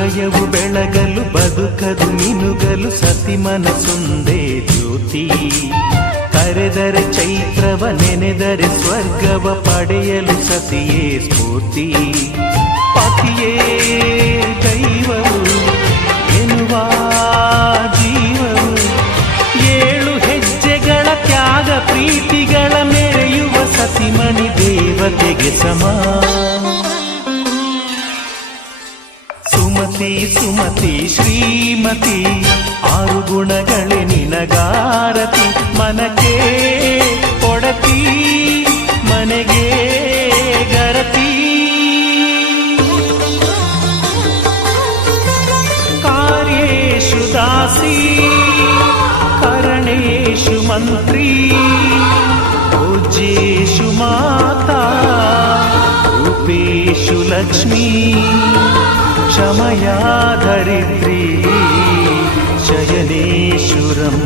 ಹೃದಯವು ಬೆಳಗಲು ಬದುಕದು ಮಿನುಗಲು ಸತಿ ಮನಸೊಂದೇ ಜ್ಯೋತಿ. ಕರೆದರೆ ಚೈತ್ರವ ನೆನೆದರೆ ಸ್ವರ್ಗವ ಪಡೆಯಲು ಸತಿಯೇ ಸ್ಫೂರ್ತಿ. ಪತಿಯೇ ದೈವವು ಎನ್ನುವ ಜೀವವು, 7 ಹೆಜ್ಜೆಗಳ ತ್ಯಾಗ ಪ್ರೀತಿಗಳ ಮೆರೆಯುವ ಸತಿಮಣಿ ದೇವತೆಗೆ ಸಮ. ಸುಮತಿ ಸುಮತಿ ಶ್ರೀಮತಿ 6 ಗುಣಗಳೇ ನಿನಗಾರತಿ. ಮನಕ್ಕೆ ಕೊಡತಿ ಮನೆಗೆ ಗರತಿ. ಕಾರ್ಯೇಷು ದಾಸಿ ಕರಣೇಷು ಮಂತ್ರಿ. ಪೂಜ್ಯೇಷು ಮಾತಾ ರೂಪೇಷು ಲಕ್ಷ್ಮೀ. ಕ್ಷಮಯಾ ಧರಿತ್ರಿ ಶಯನೇಶ್ವರಂ